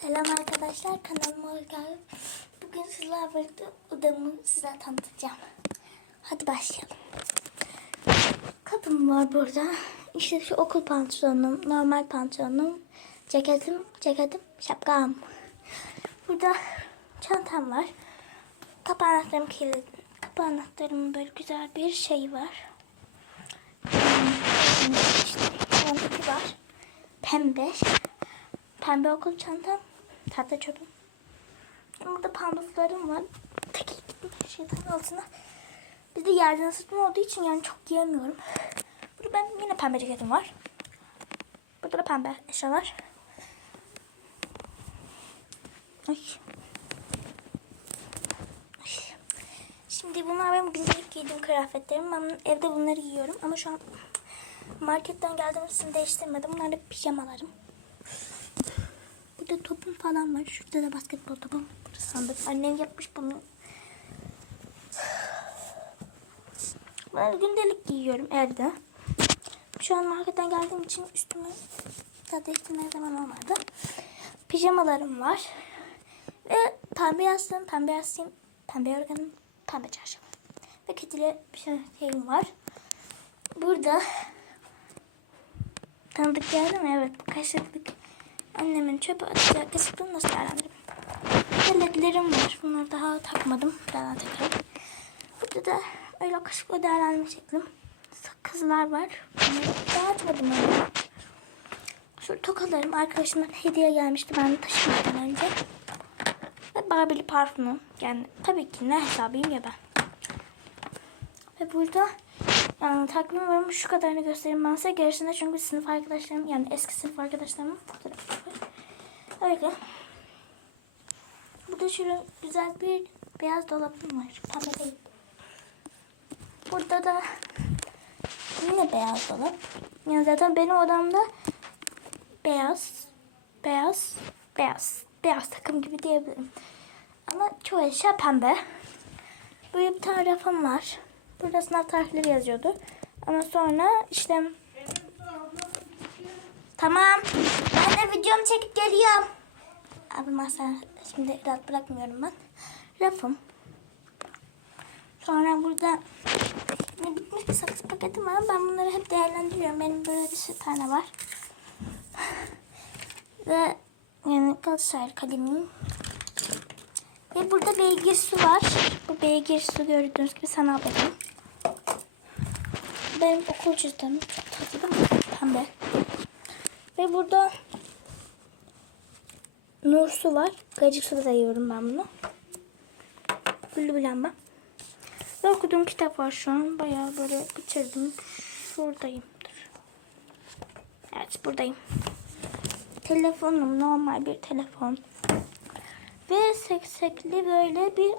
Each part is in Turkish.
Selam arkadaşlar kanalıma hoş geldiniz. Bugün sizlerle birlikte odamı size tanıtacağım. Hadi başlayalım. Kapım var burada. İşte şu okul pantolonum, normal pantolonum, ceketim, ceketim, şapkam. Burada çantam var. Kapı anahtarım kilitli. Kapı anahtarımın böyle güzel bir şey var. Hmm, İşte var. Pembe. Pembe okul çantam. Tahta çöpüm. Burada pantoflarım var. Tek şeytan altına. Bir de yerden ısıtma olduğu için yani çok giyemiyorum. Burada ben yine pembe ceketim var. Burada da pembe eşyalar. Ay. Ay. Şimdi bunlar benim günlük giydiğim kıyafetlerim. Ben evde bunları giyiyorum ama şu an marketten geldiğim için değiştirmedim. Bunlar da pijamalarım. Burada topum falan var. Şurada da basketbol topum. Burası sandık. Annem yapmış bunu. Ben gündelik giyiyorum evde. Şu an marketten geldiğim için üstüme daha değiştirmeye zaman olmadı. Pijamalarım var. Ve pembe yastığım, pembe yastığım, pembe yorganım, pembe çarşafım. Ve kedili bir şeyim var. Burada tanıdık geldi mi? Evet bu kaşıklık. Annemin çöpe atacağı kaşıklığını nasıl değerlendiririm? Ledlerim var. Bunları daha takmadım. Birazdan takarım. Burada da öyle kaşıkla değerlendirme şeklim. Sakızlar var. Bunları daha açmadım ben. Şu tokalarım arkadaşımdan hediye gelmişti. Ben taşımadan önce. Ve Barbie'li parfümüm. Yani tabii ki ne hesabıyım ya ben. Ve burada yani takvim varım şu kadarını göstereyim ben size. Gerisinde çünkü sınıf arkadaşlarım yani eski sınıf arkadaşlarımın fotoğrafı var. Öyle. Burada şöyle güzel bir beyaz dolabım var. Pembe değil. Burada da yine beyaz dolap. Yani zaten benim odamda beyaz, beyaz, beyaz, beyaz takım gibi diyebilirim. Ama çoğu eşya pembe. Böyle bir tane rafım var. Burada sınav tarihleri yazıyordu. Ama sonra işte... Tamam. Ben de videomu çekip geliyorum. Abi masa şimdi rahat bırakmıyorum ben. Rafım. Sonra burada ne bitmiş bir sakız paketim var. Ben bunları hep değerlendiriyorum. Benim böyle bir sürü tane var. Ve yani Galatasaray kalemim. Ve burada beygir su var. Bu beygir su gördüğünüz gibi sanal benim. Benim okul cüzdanım. Çok tatlı değil mi? Pembe. Ve burada nur su var. Gacık suda da yiyorum ben bunu. Güllü bir lamba. Ve okuduğum kitap var şu an. Bayağı böyle bitirdim. Şuradayım. Evet buradayım. Telefonum normal bir telefon. Ve seksekli böyle bir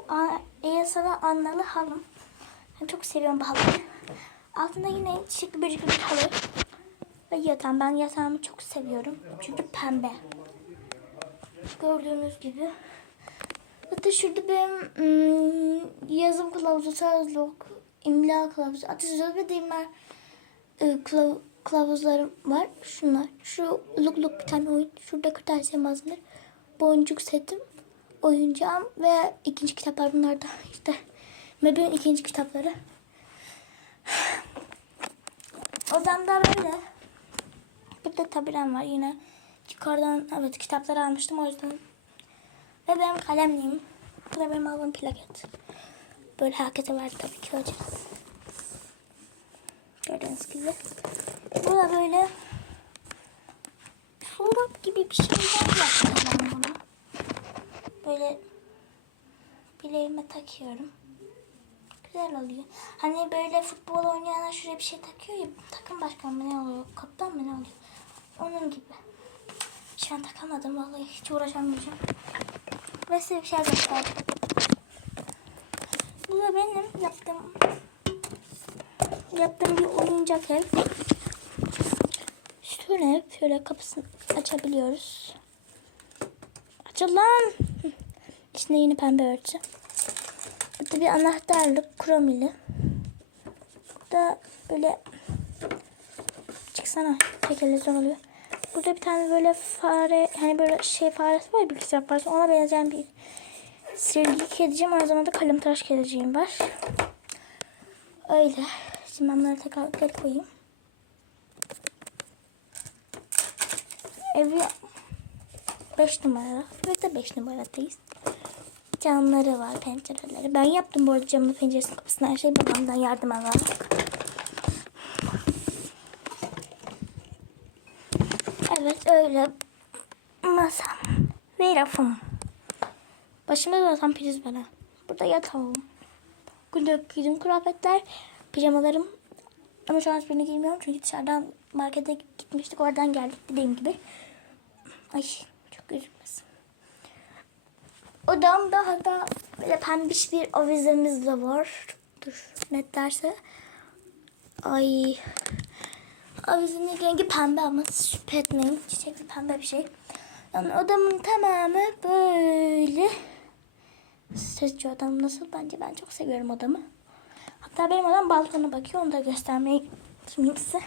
ESA'da anlalı halım. Ben çok seviyorum bu halıyı. Altında yine böcekli bir halı. Ve yatağım. Ben yatağımı çok seviyorum. Çünkü pembe. Gördüğünüz gibi. Hatta şurada benim ım, yazım kılavuzu, sözlük, imla kılavuzu, atasözü ve deyimler e, kılav, kılavuzlarım var. Şunlar. Şu luk luk bir tane oyun. Şurada kırtasiye malzemeleri. Boncuk setim. Oyuncağım ve ikinci kitaplar bunlar da işte. Mebel'in ikinci kitapları. Odamda böyle. Burada taburem var yine. Yukarıdan evet kitapları almıştım o yüzden. Ve benim kalemliğim. Bu da benim aldığım plaket. Böyle herkese var tabii ki hocam. Gördüğünüz gibi. Bu da böyle çorap gibi bir şeyler yaptım ben bunu. Böyle bileğime takıyorum. Güzel oluyor. Hani böyle futbol oynayanlar şuraya bir şey takıyor ya. Takım başkanı mı ne oluyor? Kaptan mı ne oluyor? Onun gibi. Şu an takamadım vallahi hiç uğraşamayacağım. Ve size bir şey göstereyim. Bu da benim yaptığım yaptığım bir oyuncak ev. Şöyle şöyle kapısını açabiliyoruz. Açıl lan. İçinde yine pembe örtü. Burada bir anahtarlık kromili. Burada böyle çıksana tekerlezon oluyor. Burada bir tane böyle fare hani böyle şey faresi var bilgisayar faresi ona benzeyen bir silgi kediciğim aynı zamanda kalem tıraş kediciğim var. Öyle. Şimdi ben bunları tekrar geri koyayım. Evi 5 numara. De 5 numaradayız. Camları var, pencereleri. Ben yaptım bu arada camını, penceresini, kapısını her şeyi babamdan yardım alarak. Evet öyle masam ve rafım. Başımda da zaten priz var. Burada yatağım. Günlük giydiğim kıyafetler, pijamalarım. Ama şu an hiçbirini giymiyorum çünkü dışarıdan markete gitmiştik. Oradan geldik dediğim gibi. Ay çok üzülmesin. Odamda hatta böyle pembiş bir avizemiz de var. Dur net derse. Ay. Avizenin rengi pembe ama şüphe etmeyin. Çiçekli pembe bir şey. Yani odamın tamamı böyle. Sizce odam nasıl? Bence ben çok seviyorum odamı. Hatta benim odam balkona bakıyor. Onu da göstermeyi şimdi size.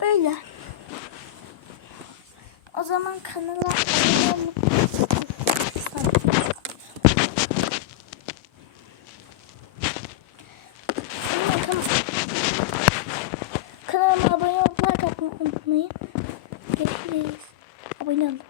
Öyle. O zaman kanala abone olmayı-. Kanalıma abone atmayı unutmayın. Görüşürüz. Abone olun.